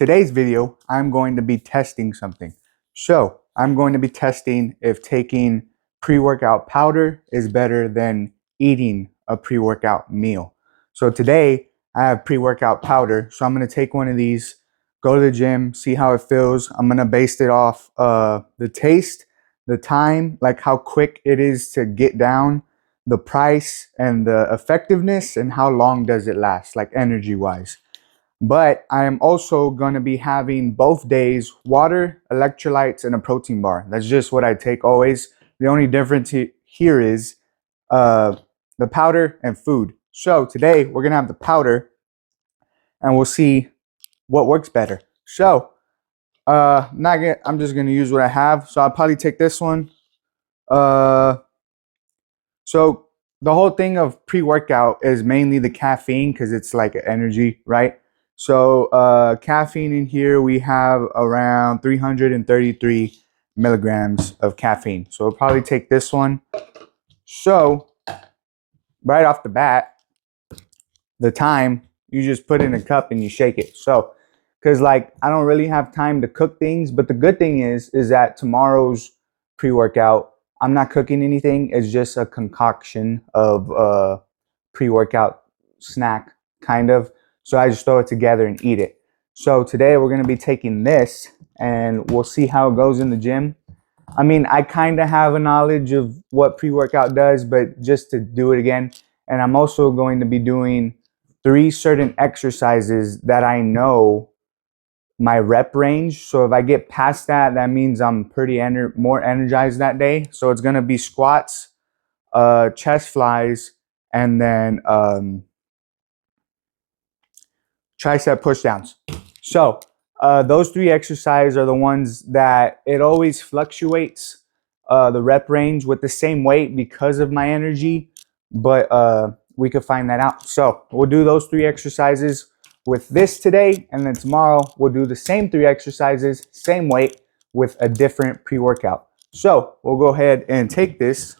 today's video, I'm going to be testing something. So I'm going to be testing if taking pre-workout powder is better than eating a pre-workout meal. So today I have pre-workout powder. So I'm going to take one of these, go to the gym, see how it feels. I'm going to base it off the taste, the time, like how quick it is to get down, the price, and the effectiveness, and how long does it last, like energy wise. But I am also going to be having both days water, electrolytes, and a protein bar. That's just what I take always. The only difference here is the powder and food. So today we're going to have the powder and we'll see what works better. So I'm just going to use what I have. So I'll probably take this one. So the whole thing of pre-workout is mainly the caffeine because it's like energy, right? So caffeine in here, we have around 333 milligrams of caffeine. So we'll probably take this one. So right off the bat, the time, you just put in a cup and you shake it. So, because like I don't really have time to cook things, but the good thing is that tomorrow's pre-workout, I'm not cooking anything. It's just a concoction of pre-workout snack, kind of. So I just throw it together and eat it. So today we're going to be taking this and we'll see how it goes in the gym. I mean, I kind of have a knowledge of what pre-workout does, but just to do it again. And I'm also going to be doing 3 certain exercises that I know my rep range. So if I get past that, that means I'm pretty more energized that day. So it's going to be squats, chest flies, and then tricep push downs. So those 3 exercises are the ones that it always fluctuates the rep range with the same weight because of my energy, but we could find that out. So we'll do those 3 exercises with this today, and then tomorrow we'll do the same 3 exercises, same weight, with a different pre-workout. So we'll go ahead and take this.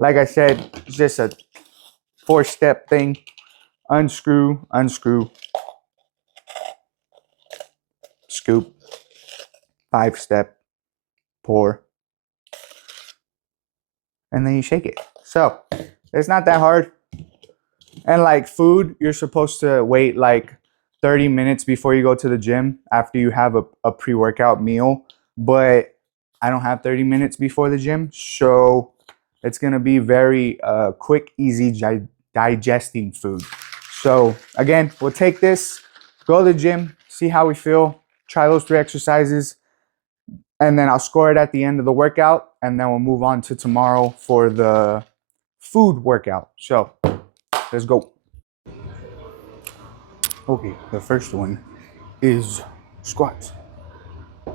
Like I said, it's just a 4-step thing. Unscrew, unscrew, scoop, 5-step, pour, and then you shake it. So it's not that hard. And like food, you're supposed to wait like 30 minutes before you go to the gym after you have a pre-workout meal. But I don't have 30 minutes before the gym, so it's gonna be very quick, easy digesting food. So again, we'll take this, go to the gym, see how we feel, try those 3 exercises, and then I'll score it at the end of the workout, and then we'll move on to tomorrow for the food workout. So let's go. Okay, the first one is squats.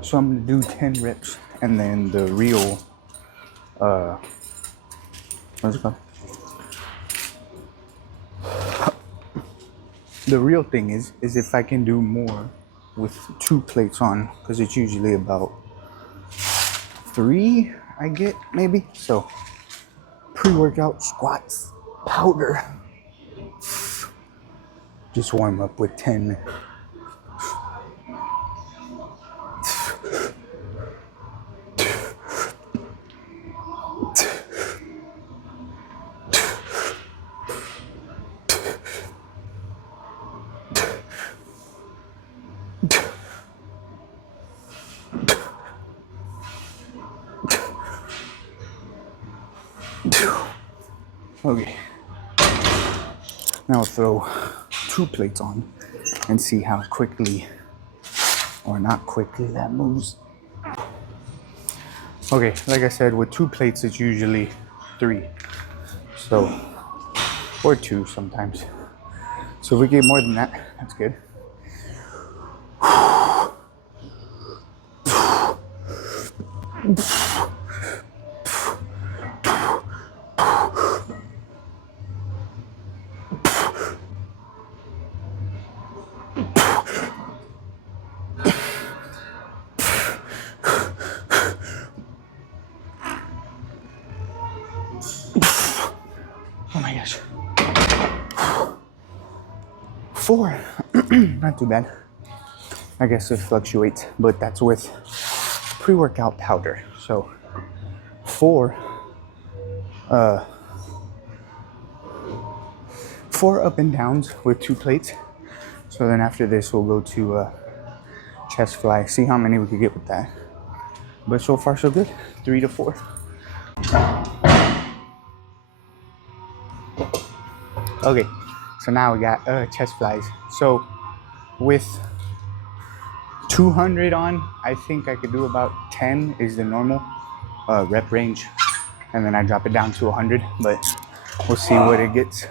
So I'm gonna do 10 reps, and then the real, what's it called? The real thing is if I can do more with 2 plates on, because it's usually about 3 I get, maybe. So pre-workout squats, powder. Just warm up with 10. Okay, now I'll throw 2 plates on and see how quickly or not quickly that moves. Okay, like I said, with 2 plates, it's usually 3. So, or 2 sometimes. So if we get more than that, that's good. Oh my gosh. 4. Not too bad. I guess it fluctuates, but that's with pre-workout powder. So four up and downs with 2 plates. So then after this, we'll go to chest fly, see how many we could get with that. But so far so good, 3 to 4. Okay, so now we got chest flies. So with 200 on, I think I could do about 10 is the normal rep range. And then I drop it down to 100, but we'll see what it gets.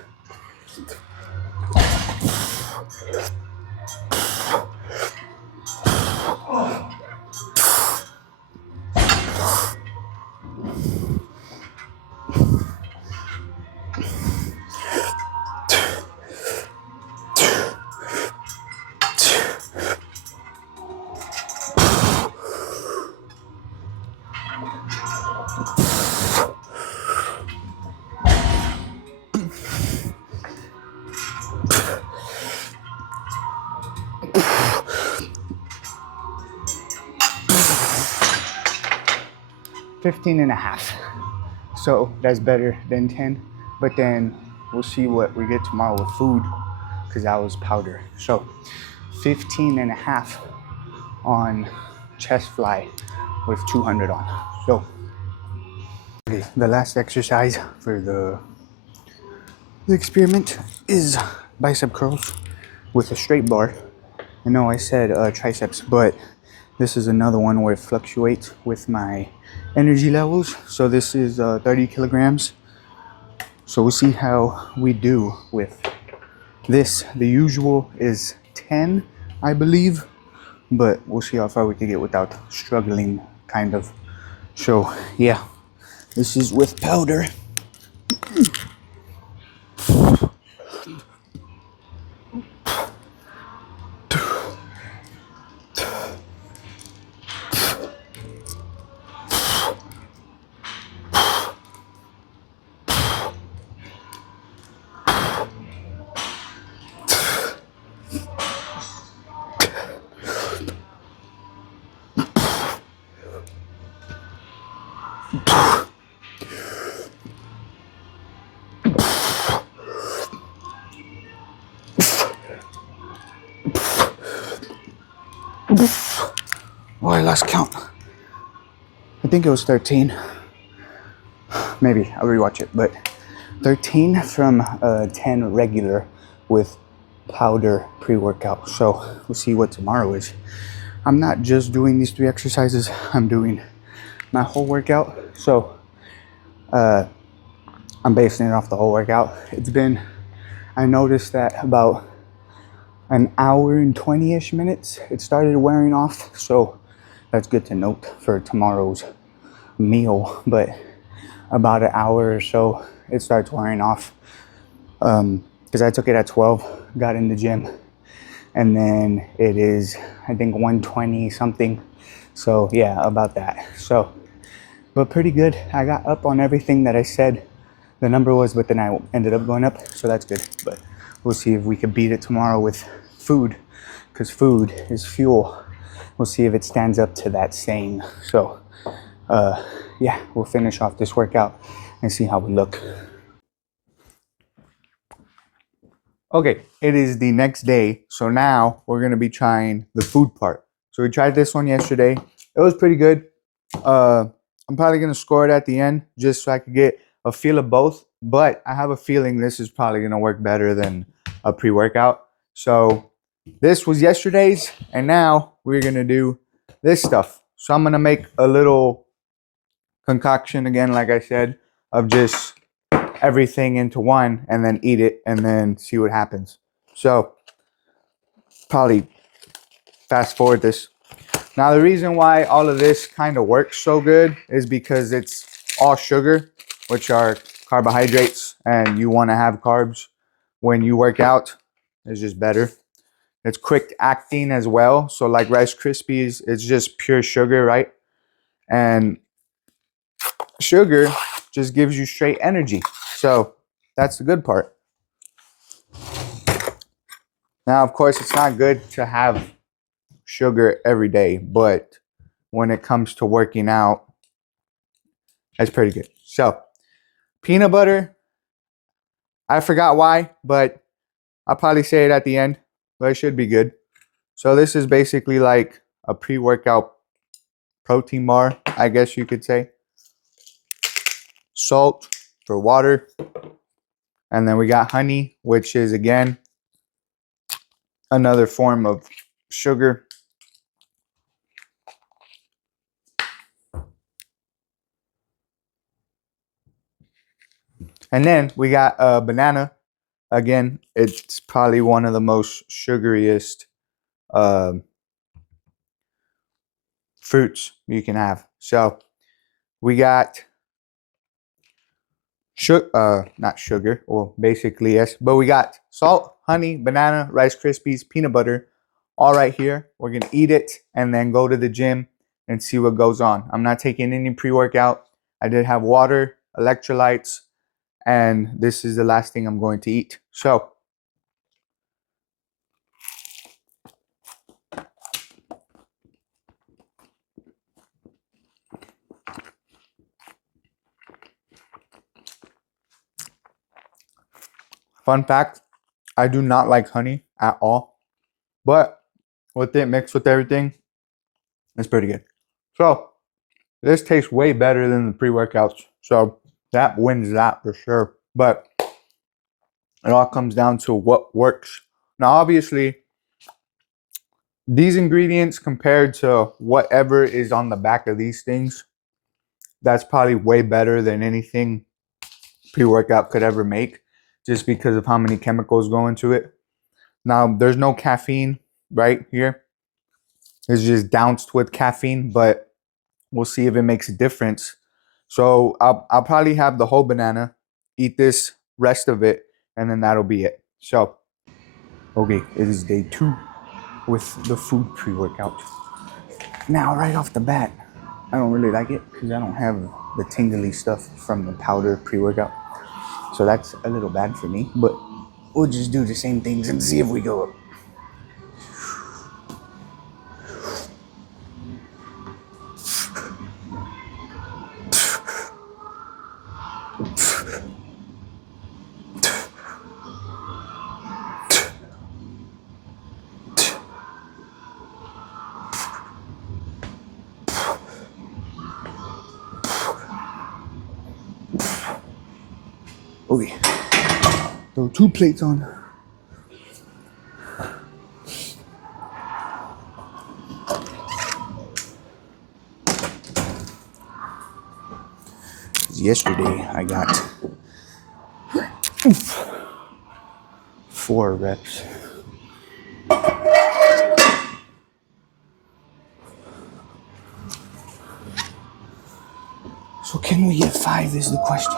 $15.5. So that's better than 10. But then we'll see what we get tomorrow with food, because that was powder. So 15.5 on chest fly with 200 on. So okay, the last exercise for the experiment is bicep curls with a straight bar. I know I said triceps, but this is another one where it fluctuates with my energy levels. So this is 30 kilograms. So we'll see how we do with this. The usual is 10, I believe, but we'll see how far we can get without struggling, kind of. So yeah, this is with powder. Oh, I lost count. I think it was 13. Maybe I'll rewatch it, but 13 from 10 regular with powder pre-workout. So we'll see what tomorrow is. I'm not just doing these 3 exercises, I'm doing my whole workout. So I'm basing it off the whole workout. I noticed that about an hour and 20-ish minutes, it started wearing off. So that's good to note for tomorrow's meal. But about an hour or so, it starts wearing off. Because I took it at 12, got in the gym, and then it is, I think, 120 something. So yeah, about that. So, but pretty good. I got up on everything that I said the number was, but then I ended up going up, so that's good. But we'll see if we can beat it tomorrow with food, because food is fuel. We'll see if it stands up to that saying. So yeah, we'll finish off this workout and see how we look. Okay, it is the next day, so now we're gonna be trying the food part. So we tried this one yesterday. It was pretty good. I'm probably gonna score it at the end just so I could get a feel of both. But I have a feeling this is probably gonna work better than a pre-workout. So this was yesterday's, and now we're gonna do this stuff. So I'm gonna make a little concoction again, like I said, of just everything into one and then eat it and then see what happens. So probably fast forward this. Now the reason why all of this kind of works so good is because it's all sugar, which are carbohydrates, and you want to have carbs when you work out. It's just better. It's quick acting as well. So like Rice Krispies, it's just pure sugar, right? And sugar just gives you straight energy. So that's the good part. Now, of course, it's not good to have sugar every day, but when it comes to working out, it's pretty good. So, peanut butter, I forgot why, but I'll probably say it at the end, but it should be good. So, this is basically like a pre workout protein bar, I guess you could say. Salt for water. And then we got honey, which is again another form of sugar. And then we got a banana. Again, it's probably one of the most sugariest fruits you can have. So we got not sugar, well, basically yes, but we got salt, honey, banana, Rice Krispies, peanut butter, all right here. We're gonna eat it and then go to the gym and see what goes on. I'm not taking any pre-workout. I did have water, electrolytes, and this is the last thing I'm going to eat. So fun fact, I do not like honey at all, but with it mixed with everything, it's pretty good. So this tastes way better than the pre-workouts. So that wins that for sure. But it all comes down to what works. Now, obviously, these ingredients compared to whatever is on the back of these things, that's probably way better than anything pre-workout could ever make, just because of how many chemicals go into it. Now, there's no caffeine right here. It's just doused with caffeine, but we'll see if it makes a difference. So I'll probably have the whole banana, eat this rest of it, and then that'll be it. So, okay, it is day 2 with the food pre-workout. Now, right off the bat, I don't really like it because I don't have the tingly stuff from the powder pre-workout. So that's a little bad for me, but we'll just do the same things and see if we go up. Okay, throw 2 plates on. Yesterday I got 4 reps. So can we get 5 is the question.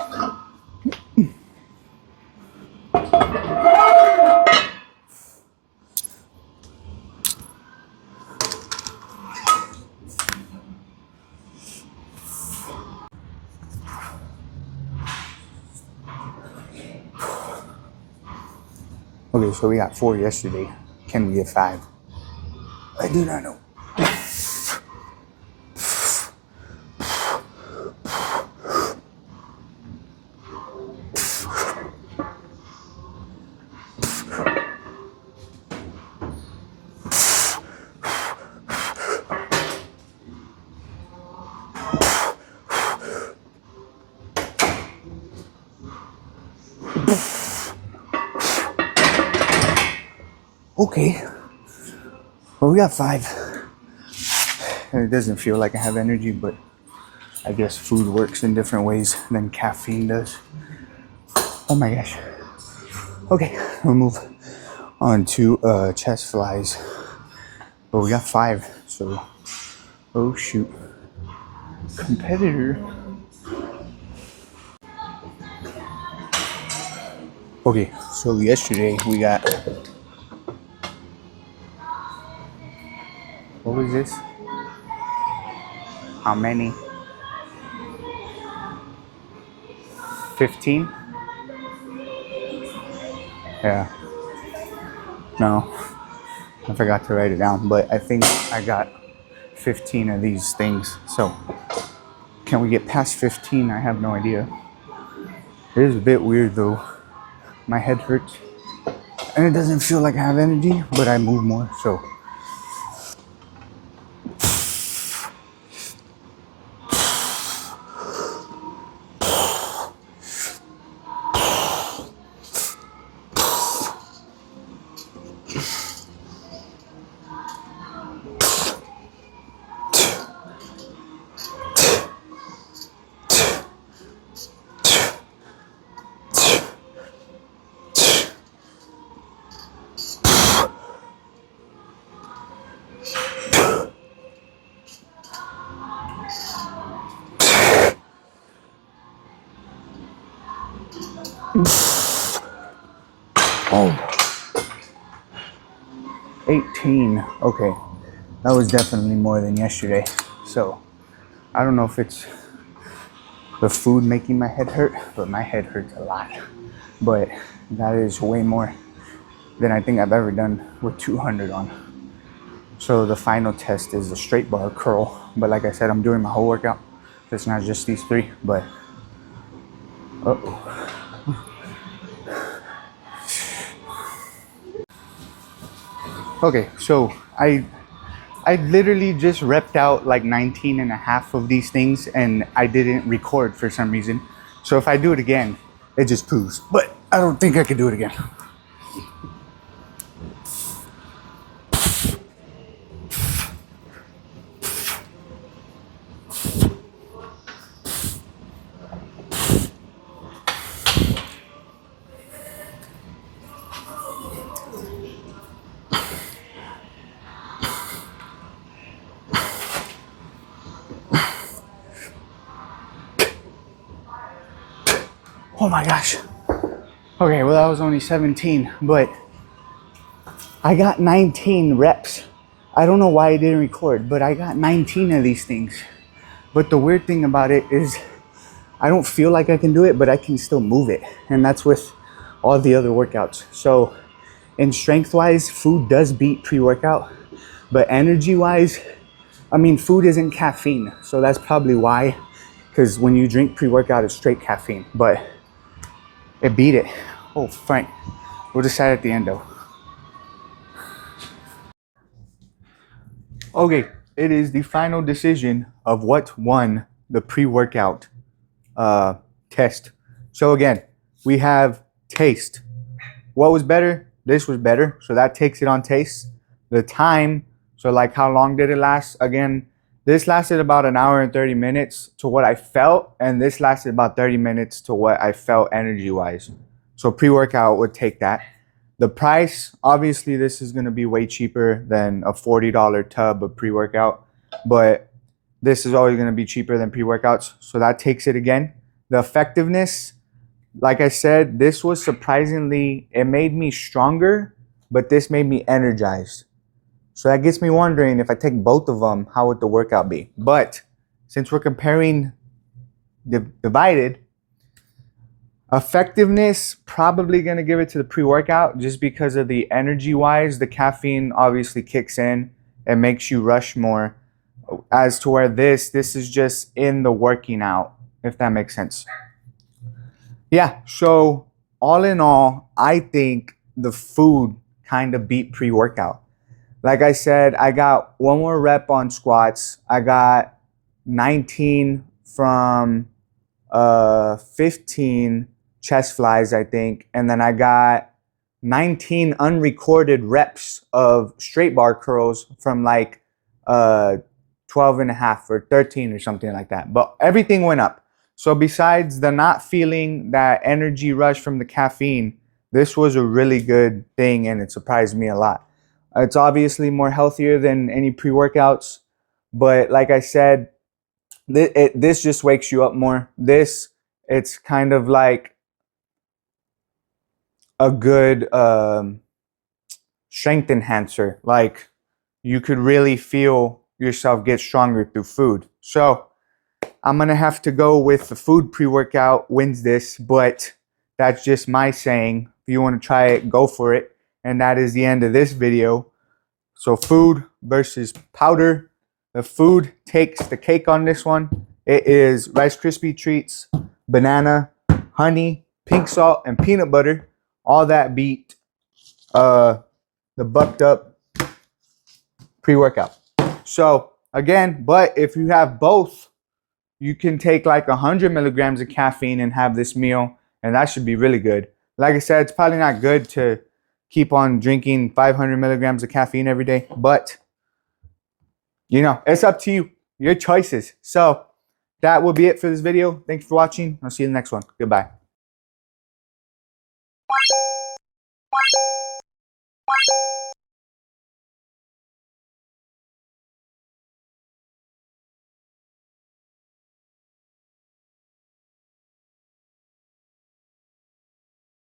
Okay, so we got 4 yesterday. Can we get 5? I do not know. Okay, well, we got 5. And it doesn't feel like I have energy, but I guess food works in different ways than caffeine does. Oh my gosh. Okay, we'll move on to chest flies. But we got 5, so oh shoot. Competitor. Okay, so yesterday we got, what was this? How many? 15? Yeah. No. I forgot to write it down, but I think I got 15 of these things. So can we get past 15? I have no idea. It is a bit weird though. My head hurts and it doesn't feel like I have energy, but I move more. So oh, 18. Okay, that was definitely more than yesterday. So I don't know if it's the food making my head hurt, but my head hurts a lot. But that is way more than I think I've ever done with 200 on. So the final test is the straight bar curl. But like I said, I'm doing my whole workout. It's not just these three, but uh-oh. Okay, so I literally just repped out like 19 and a half of these things and I didn't record for some reason. So if I do it again, it just proves. But I don't think I could do it again. Oh my gosh. Okay, well that was only 17, but I got 19 reps. I don't know why I didn't record, but I got 19 of these things. But the weird thing about it is I don't feel like I can do it, but I can still move it. And that's with all the other workouts. So in strength wise, food does beat pre-workout, but energy wise, I mean, food isn't caffeine. So that's probably why, because when you drink pre-workout, it's straight caffeine, but it beat it. Oh, Frank, we'll decide at the end though. Okay, it is the final decision of what won the pre-workout test. So again, we have taste. What was better? This was better. So that takes it on taste. The time, so like how long did it last? Again, this lasted about an hour and 30 minutes to what I felt, and this lasted about 30 minutes to what I felt energy-wise. So pre-workout would take that. The price, obviously this is going to be way cheaper than a $40 tub of pre-workout, but this is always going to be cheaper than pre-workouts. So that takes it again. The effectiveness, like I said, this was surprisingly, it made me stronger, but this made me energized. So that gets me wondering, if I take both of them, how would the workout be? But since we're comparing divided, effectiveness, probably going to give it to the pre-workout just because of the energy-wise. The caffeine obviously kicks in and makes you rush more. As to where this is just in the working out, if that makes sense. Yeah, so all in all, I think the food kind of beat pre-workout. Like I said, I got one more rep on squats. I got 19 from 15 chest flies, I think. And then I got 19 unrecorded reps of straight bar curls from like 12 and a half or 13 or something like that. But everything went up. So besides the not feeling that energy rush from the caffeine, this was a really good thing and it surprised me a lot. It's obviously more healthier than any pre-workouts, but like I said, this just wakes you up more. It's kind of like a good strength enhancer. Like you could really feel yourself get stronger through food. So I'm going to have to go with the food pre-workout wins this, but that's just my saying. If you want to try it, go for it. And that is the end of this video. So food versus powder. The food takes the cake on this one. It is Rice Krispie treats, banana, honey, pink salt, and peanut butter. All that beat the bucked up pre-workout. So again, but if you have both, you can take like 100 milligrams of caffeine and have this meal, and that should be really good. Like I said, it's probably not good to keep on drinking 500 milligrams of caffeine every day, but you know, it's up to you, your choices. So that will be it for this video. Thanks for watching. I'll see you in the next one. Goodbye.